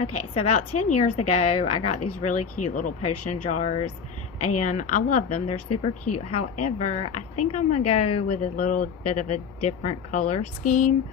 Okay, so about 10 years ago, I got these really cute little potion jars, and I love them. They're super cute. However, I think I'm going to go with a little bit of a different color scheme.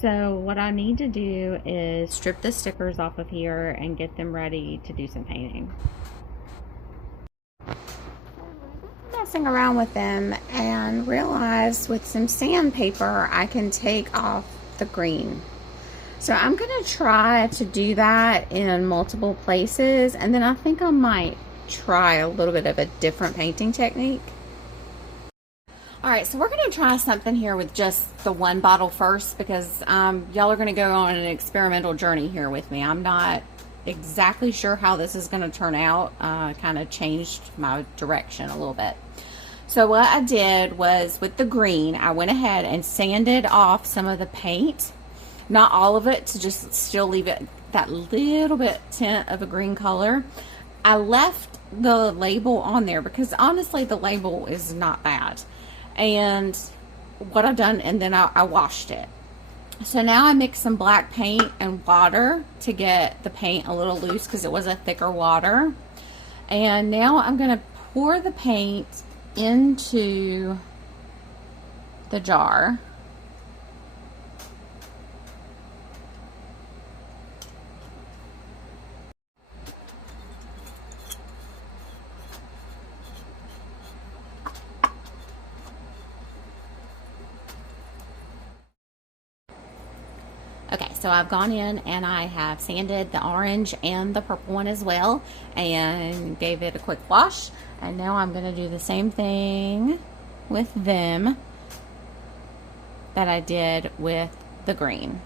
So what I need to do is strip the stickers off of here and get them ready to do some painting. Messing around with them and realized with some sandpaper I can take off the green. So I'm going to try to do that in multiple places, and then I think I might try a little bit of a different painting technique. All right, so we're going to try something here with just the one bottle first because y'all are going to go on an experimental journey here with me. I'm not exactly sure how this is going to turn out. Kind of changed my direction a little bit. So what I did was with the green, I went ahead and sanded off some of the paint. Not all of it, to just still leave it that little bit tint of a green color. I left the label on there because honestly the label is not bad. And what I've done, and then I washed it. So now I mixed some black paint and water to get the paint a little loose because it was a thicker water. And now I'm going to pour the paint into the jar. Okay, so I've gone in and I have sanded the orange and the purple one as well and gave it a quick wash. And now I'm going to do the same thing with them that I did with the green.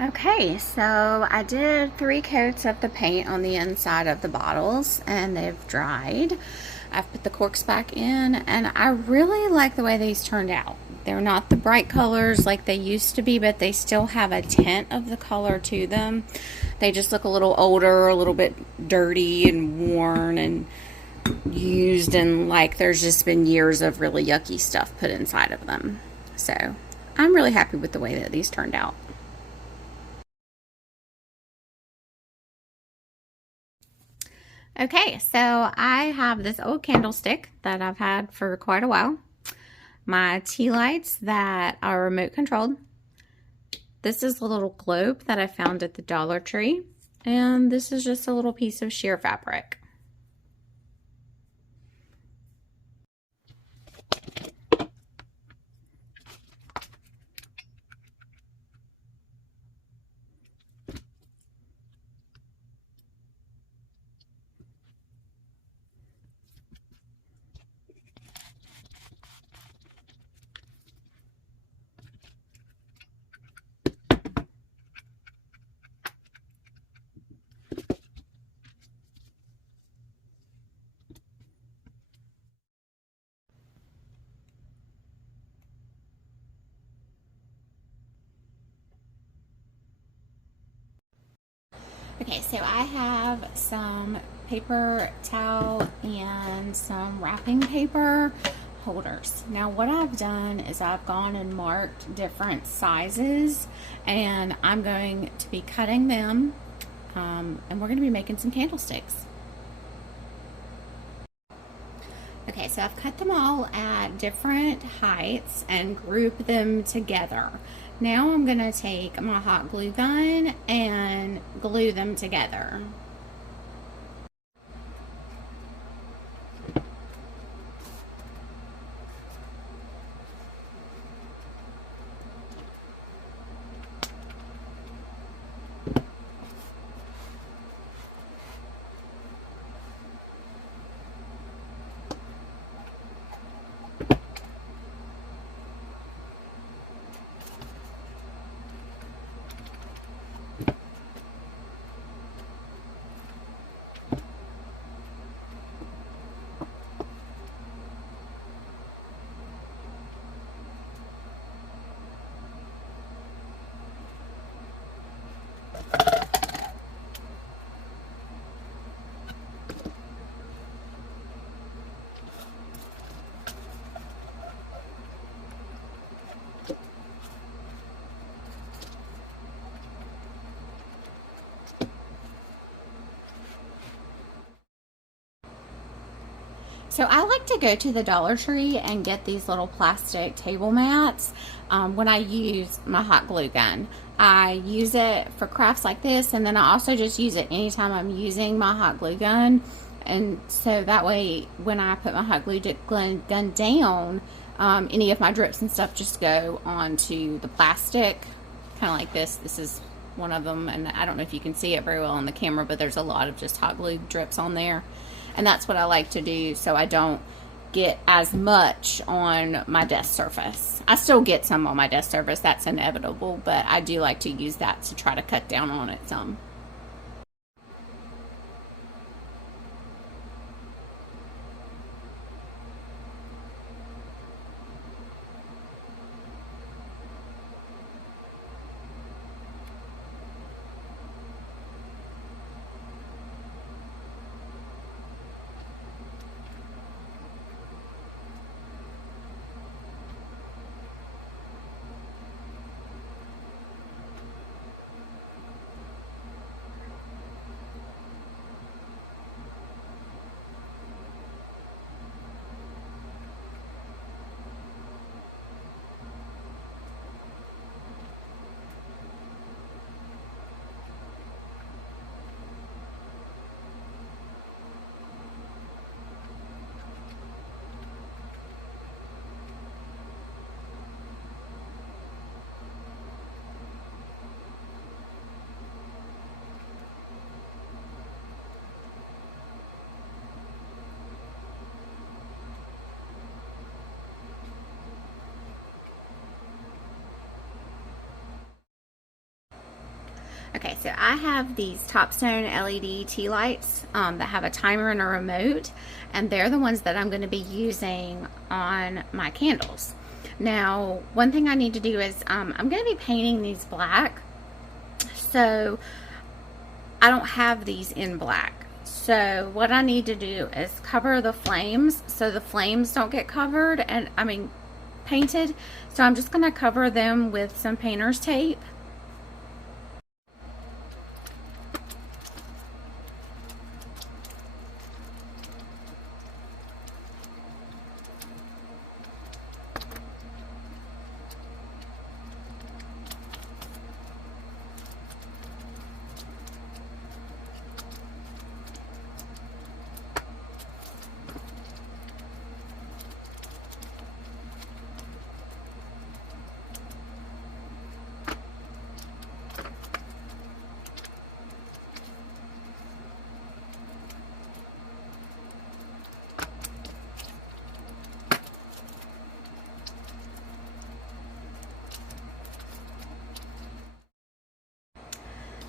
Okay, so I did 3 coats of the paint on the inside of the bottles and they've dried. I've put the corks back in and I really like the way these turned out. They're not the bright colors like they used to be, but they still have a tint of the color to them. They just look a little older, a little bit dirty and worn and used, and like there's just been years of really yucky stuff put inside of them. So I'm really happy with the way that these turned out. Okay, so I have this old candlestick that I've had for quite a while. My tea lights that are remote controlled. This is a little globe that I found at the Dollar Tree. And this is just a little piece of sheer fabric. Okay, so I have some paper towel and some wrapping paper holders. Now what I've done is I've gone and marked different sizes, and I'm going to be cutting them, and we're going to be making some candlesticks. Okay, so I've cut them all at different heights and grouped them together. Now I'm going to take my hot glue gun and glue them together. So I like to go to the Dollar Tree and get these little plastic table mats when I use my hot glue gun. I use it for crafts like this, and then I also just use it anytime I'm using my hot glue gun. And so that way, when I put my hot glue gun down, any of my drips and stuff just go onto the plastic, kind of like this. This is one of them, and I don't know if you can see it very well on the camera, but there's a lot of just hot glue drips on there. And that's what I like to do so I don't get as much on my desk surface. I still get some on my desk surface, that's inevitable, but I do like to use that to try to cut down on it some. Okay, so I have these Topstone LED tea lights that have a timer and a remote, and they're the ones that I'm going to be using on my candles. Now, one thing I need to do is I'm going to be painting these black, so I don't have these in black. So what I need to do is cover the flames so the flames don't get covered, and painted. So I'm just going to cover them with some painter's tape.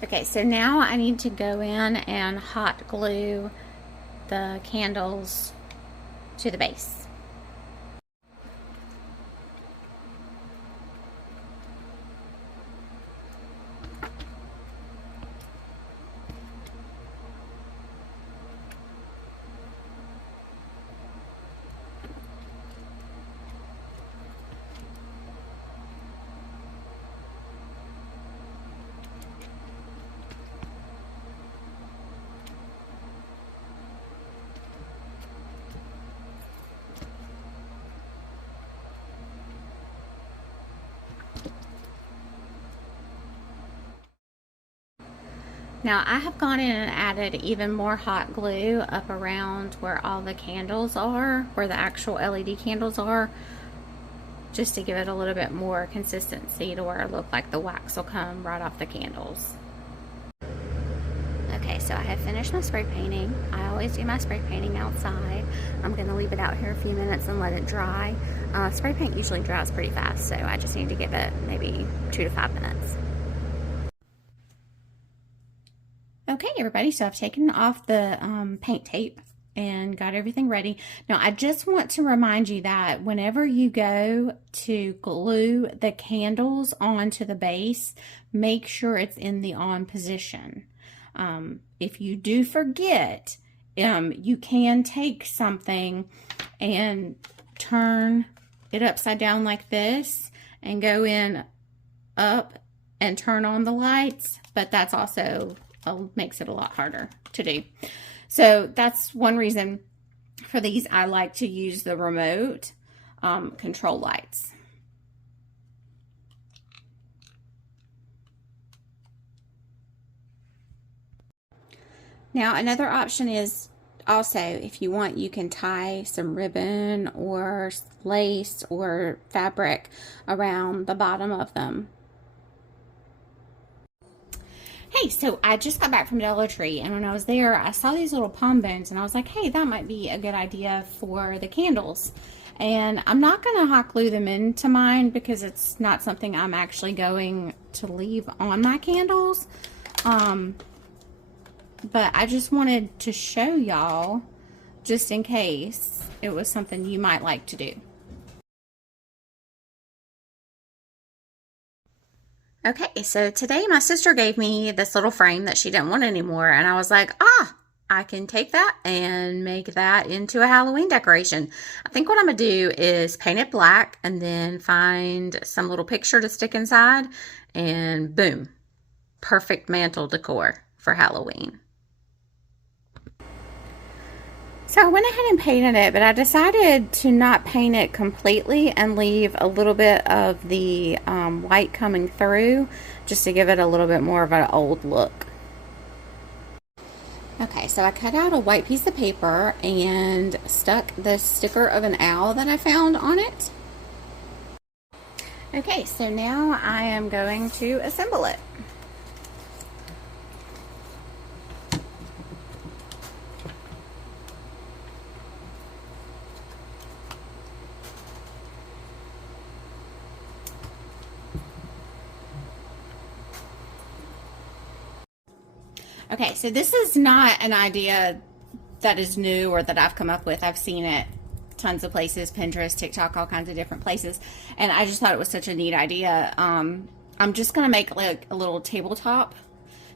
Okay, so now I need to go in and hot glue the candles to the base. Now I have gone in and added even more hot glue up around where all the candles are, where the actual LED candles are, just to give it a little bit more consistency to where it looked like the wax will come right off the candles. Okay, so I have finished my spray painting. I always do my spray painting outside. I'm going to leave it out here a few minutes and let it dry. Spray paint usually dries pretty fast, so I just need to give it maybe 2 to 5 minutes. Okay, everybody, so I've taken off the paint tape and got everything ready. Now, I just want to remind you that whenever you go to glue the candles onto the base, make sure it's in the on position. If you do forget, you can take something and turn it upside down like this and go in up and turn on the lights, but that's also makes it a lot harder to do. So that's one reason for these. I like to use the remote control lights. Now, another option is also, if you want, you can tie some ribbon or lace or fabric around the bottom of them. Hey, so I just got back from Dollar Tree, and when I was there, I saw these little palm bones, and I was like, hey, that might be a good idea for the candles. And I'm not going to hot glue them into mine because it's not something I'm actually going to leave on my candles. But I just wanted to show y'all, just in case it was something you might like to do. Okay, so today my sister gave me this little frame that she didn't want anymore, and I was like, I can take that and make that into a Halloween decoration. I think what I'm going to do is paint it black and then find some little picture to stick inside, and boom, perfect mantle decor for Halloween. So I went ahead and painted it, but I decided to not paint it completely and leave a little bit of the white coming through, just to give it a little bit more of an old look. Okay, so I cut out a white piece of paper and stuck the sticker of an owl that I found on it. Okay, so now I am going to assemble it. Okay, so this is not an idea that is new or that I've come up with. I've seen it tons of places, Pinterest, TikTok, all kinds of different places, and I just thought it was such a neat idea. I'm just going to make like a little tabletop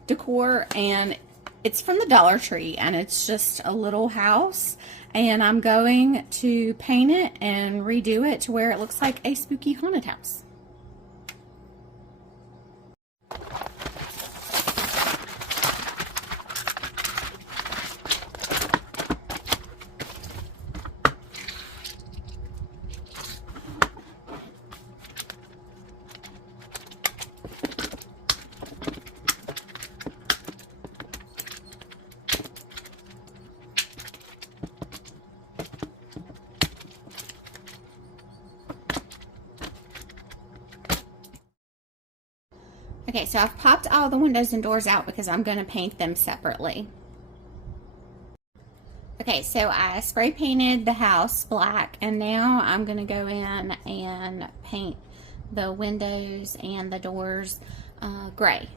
decor, and it's from the Dollar Tree, and it's just a little house, and I'm going to paint it and redo it to where it looks like a spooky haunted house. Okay, so I've popped all the windows and doors out because I'm going to paint them separately. Okay, so I spray painted the house black, and now I'm going to go in and paint the windows and the doors gray.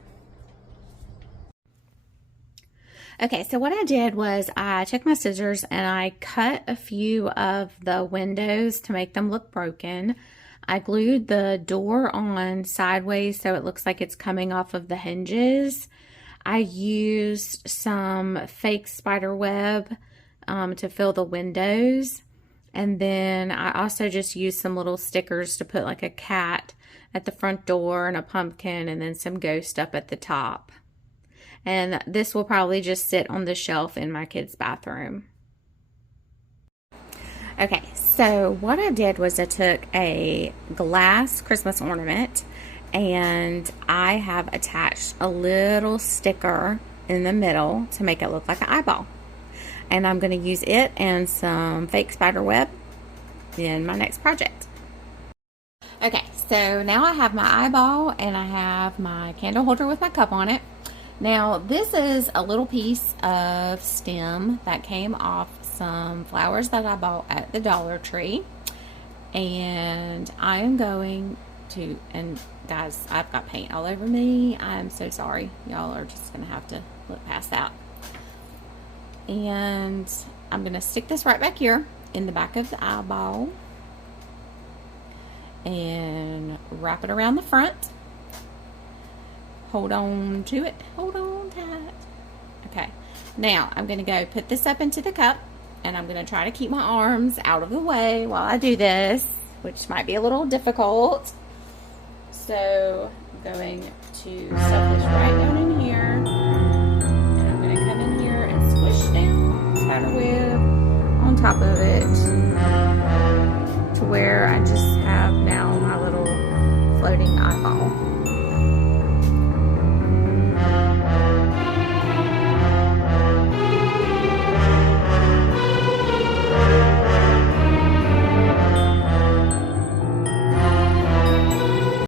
Okay, so what I did was I took my scissors and I cut a few of the windows to make them look broken. I glued the door on sideways so it looks like it's coming off of the hinges. I used some fake spider web to fill the windows. And then I also just used some little stickers to put like a cat at the front door and a pumpkin and then some ghost up at the top. And this will probably just sit on the shelf in my kids' bathroom. Okay, so what I did was I took a glass Christmas ornament and I have attached a little sticker in the middle to make it look like an eyeball. And I'm going to use it and some fake spider web in my next project. Okay, so now I have my eyeball and I have my candle holder with my cup on it. Now this is a little piece of stem that came off some flowers that I bought at the Dollar Tree. And I am going to, and guys, I've got paint all over me. I'm so sorry. Y'all are just going to have to look past that. And I'm going to stick this right back here in the back of the eyeball and wrap it around the front. Hold on to it. Hold on tight. Okay. Now I'm going to go put this up into the cup, and I'm going to try to keep my arms out of the way while I do this, which might be a little difficult. So I'm going to stuff this right down in here, and I'm going to come in here and squish down spider web on top of it.